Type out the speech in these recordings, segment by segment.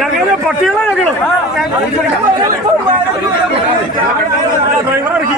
ഞങ്ങള് പട്ടികളെ ഡ്രൈവറക്കി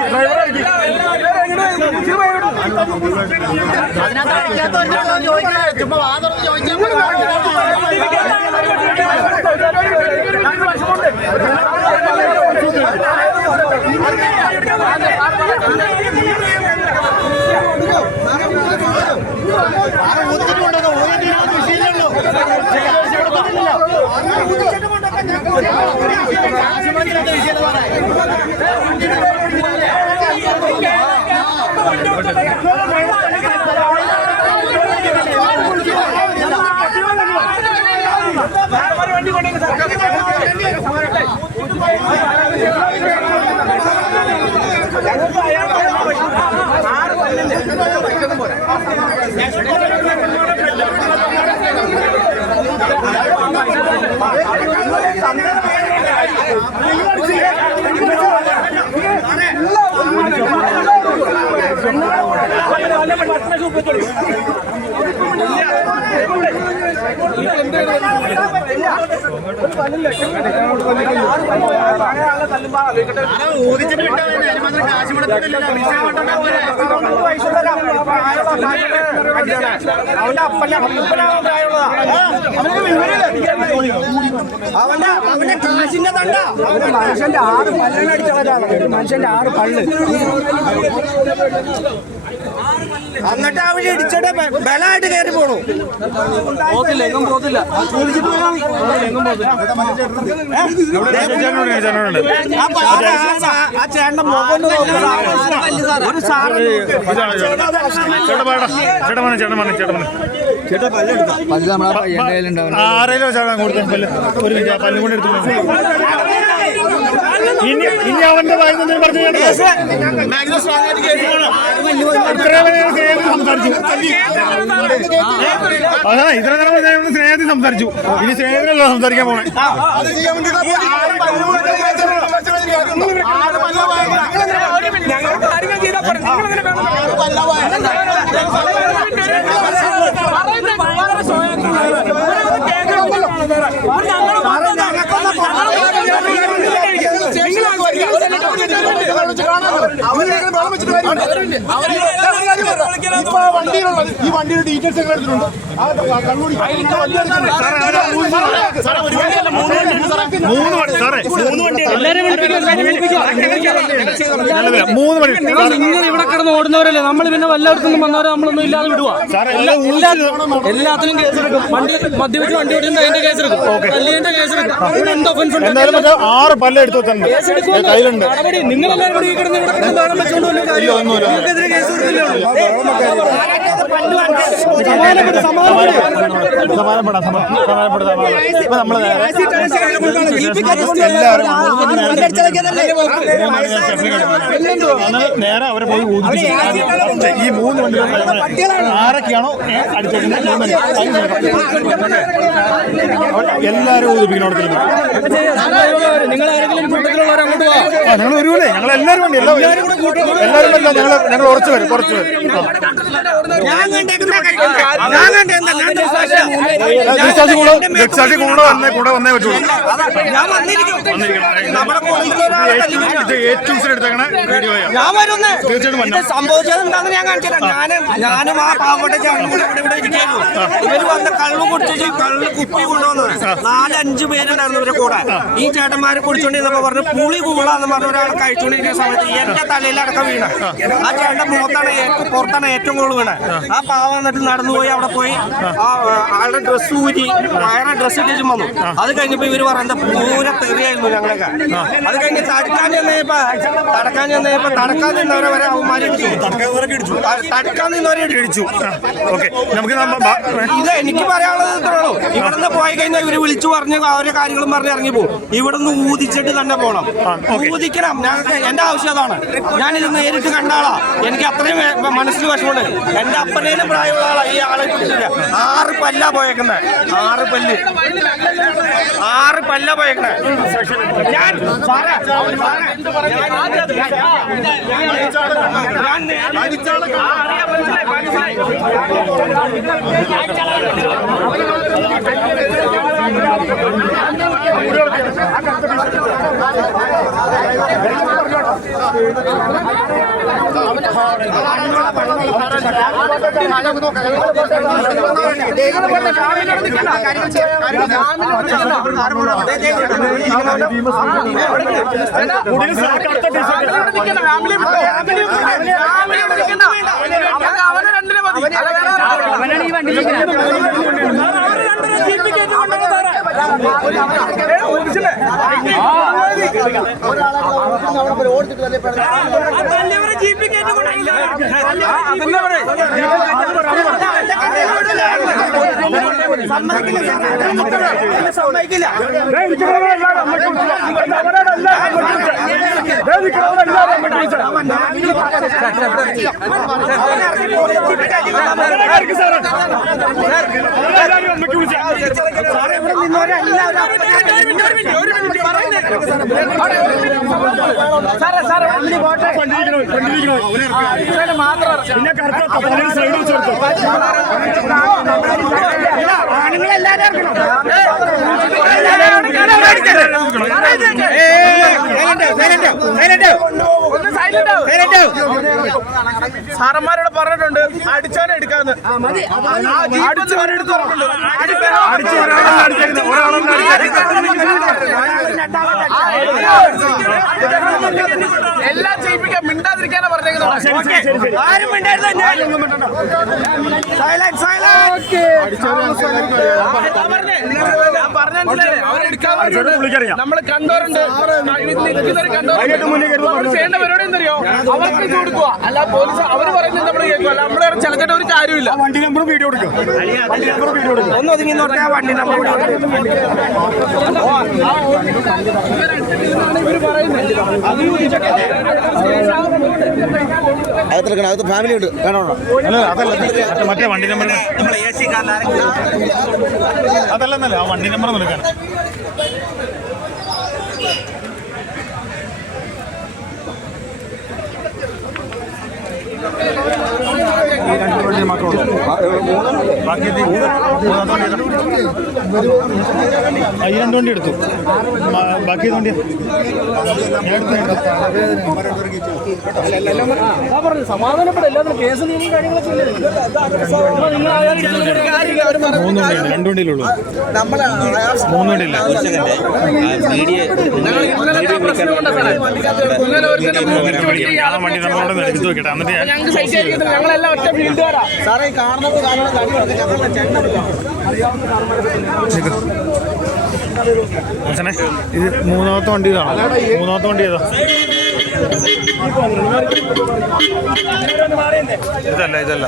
അവന്റെ കാശിന്റെ തണ്ട മനുഷ്യന്റെ 6 പല്ലടിച്ചവരാണ്. മനുഷ്യന്റെ 6 പല്ല് എന്നിട്ട് അവിടെ ഇടിച്ചിട്ട് ബലമായിട്ട് കയറി പോണു. ആ ചേട്ടന്റെ മുഖം ഇനി അവന്റെ പറഞ്ഞു അതാ ഇത്ര സ്നേഹത്തിൽ സംസാരിച്ചു. ഇനി സ്നേഹത്തിലല്ല സംസാരിക്കാൻ പോണേ. ഈ വണ്ടിയുടെ ഡീറ്റെയിൽസ് ഒക്കെ എടുത്തിട്ടുണ്ട്. നിങ്ങൾ ഇവിടെ കിടന്ന് ഓടുന്നവരല്ലേ, നമ്മൾ പിന്നെ വല്ലയിടത്തുനിന്നും വന്നവരെ നമ്മളൊന്നും ഇല്ലാതെ വിടുവാ. എല്ലാത്തിനും കേസെടുക്കും. വണ്ടി മദ്യപിച്ച് വണ്ടി ഓടുന്നത് അതിന്റെ കേസെടുക്കും. തല്ലിയതിന്റെ കേസെടുക്കും. ഇവിടെ എന്ത് ഒഫൻസ് ഉണ്ട്? 6 പല്ല് എടുത്തു കയ്യിലുണ്ട്. നിങ്ങളെല്ലാവരും കൂടി ഇവിടെ താളം വെച്ചോണ്ട് വല്ല കാര്യമൊന്നും നിങ്ങൾക്കെതിരെ കേസ് കൊടുക്കില്ലേ? നേരെ അവരെ പോയി ഈ 3 വണ്ടികൾ ആരൊക്കെയാണോ അടിച്ചേക്കുന്നത് എല്ലാരും ഊതിപ്പിക്കണം. നിങ്ങൾ ആരെങ്കിലും കൂട്ടത്തിലുള്ളവർ അങ്ങോട്ട് പോവാ. ഞങ്ങൾ വരുമല്ലേ? ഞങ്ങൾ എല്ലാവരും ഉണ്ട്. എല്ലാവരും ഞങ്ങൾ കുറച്ച് പേര് കൂടെ വന്നേ പറ്റുള്ളൂ. സംഭവിച്ചതെന്താന്ന് ഞാൻ കാണിച്ചില്ല. ഞാനും ആ പാവപ്പെട്ട ചേട്ടനും കൂടെ ഇവിടെ ഇരിക്കുന്നു. ഇവര് വന്ന് കള്ളു കുടിച്ച് കള്ള് കുപ്പി കൊണ്ടുവന്നത് 4-5 പേരുണ്ടായിരുന്നു ഇവരെ കൂടെ. ഈ ചേട്ടന്മാരെ കുടിച്ചോണ്ടിരുന്നപ്പോ പറഞ്ഞു പുളി കൂളാന്ന് പറഞ്ഞ ഒരാൾ കഴിച്ചോണ്ടിരിക്കും. ഇറങ്ങിയ സമയത്ത് എന്റെ തലയിലടക്കം വീണ ആ ചേട്ടന്റെ പുറത്താണ് ഏറ്റവും കൂടുതൽ വീണ. ആ പാവ എന്നിട്ട് നടന്നുപോയി അവിടെ പോയി ആളുടെ ഡ്രസ്സ് ഊരി വയറെ ഡ്രസ്സ് ഇട്ടേച്ചും വന്നു. അത് കഴിഞ്ഞപ്പോ ഇവര് പറയുന്നത് പൂരെ തെറിയായിരുന്നു ഞങ്ങളൊക്കെ. അത് കഴിഞ്ഞ് തടുക്കാൻ ചെന്നപ്പോ തടക്കാൻ നിന്നവരെ വരെ അവന്മാരിടിച്ചു. തടുക്കാൻ നിന്നവരെ ഇടിച്ചു. ഇത് എനിക്ക് പറയാനുള്ളത് ഇത്രയുള്ളൂ. ഇവിടുന്ന് പോയി കഴിഞ്ഞാൽ ഇവര് വിളിച്ചു പറഞ്ഞ് അവരെ കാര്യങ്ങളും പറഞ്ഞ് ഇറങ്ങി പോകും. ഇവിടുന്ന് ഊതിച്ചിട്ട് തന്നെ പോകണം. ഊതിക്കണം. ഞങ്ങൾക്ക് എന്റെ ആവശ്യം അതാണ്. ഞാനിത് നേരിട്ട് കണ്ട ആളാ. എനിക്ക് അത്രയും മനസ്സിൽ വിഷമമുണ്ട്. എന്റെ അപ്പനേലും പ്രായമുള്ള ആളാ. ഈ ആളെ കിട്ടില്ല. 6 പല്ല പോയേക്കുന്നത്. 6 പല്ല പോയേക്കണേ. ഞാൻ സമ്മതിക്കില്ല. സാറന്മാരോട് പറഞ്ഞിട്ടുണ്ട് അടിച്ചാനെ എടുക്കാന്ന്. എല്ലാം ചെയ്യിപ്പിക്കാൻ മിണ്ടാതിരിക്കാനാ പറഞ്ഞേക്കുന്നത്. ആരും നമ്മള് കണ്ടോരുണ്ട്. ചെയ്യേണ്ട പരിപാടി എന്തറിയോ? അവർക്ക് ഇത് കൊടുക്കുക. അല്ല പോലീസ് അവര് പറയുന്നത് നമ്മള് കേൾക്കുക. അല്ല നമ്മള് ചിലച്ചിട്ട് ഒരു കാര്യമില്ല. വണ്ടി നമ്പർ വീഡിയോ എടുക്കും. ഒന്ന് ഒതുങ്ങി നോക്കിയാ വണ്ടി നമ്പർ അകത്ത് ഫാമിലി ഉണ്ട് വേണോ? മറ്റേ വണ്ടി നമ്പർ അതല്ലെന്നല്ല ആ വണ്ടി നമ്പർ എടുക്കാൻ. ഈ 2 വണ്ടി എടുത്തു. ബാക്കി വണ്ടി സമാധാനപ്പെടില്ല. കേസ് നീങ്ങും കാര്യങ്ങളൊക്കെ 3 വണ്ടിയുണ്ട്. 2 വണ്ടിയിലുള്ളൂ. 3 വണ്ടിയില്ല. വണ്ടി നമ്മളോട് എടുത്തു നോക്കട്ടെ. എന്നിട്ട് ഞങ്ങളെല്ലാം ഒറ്റ ഫീൽഡുകാരാ സാറേ കാണുന്നത് ഇത് 3ാമത്തെ വണ്ടി ഇതാണ്. 3ാമത്തെ വണ്ടി ഏതാ? ഇതല്ല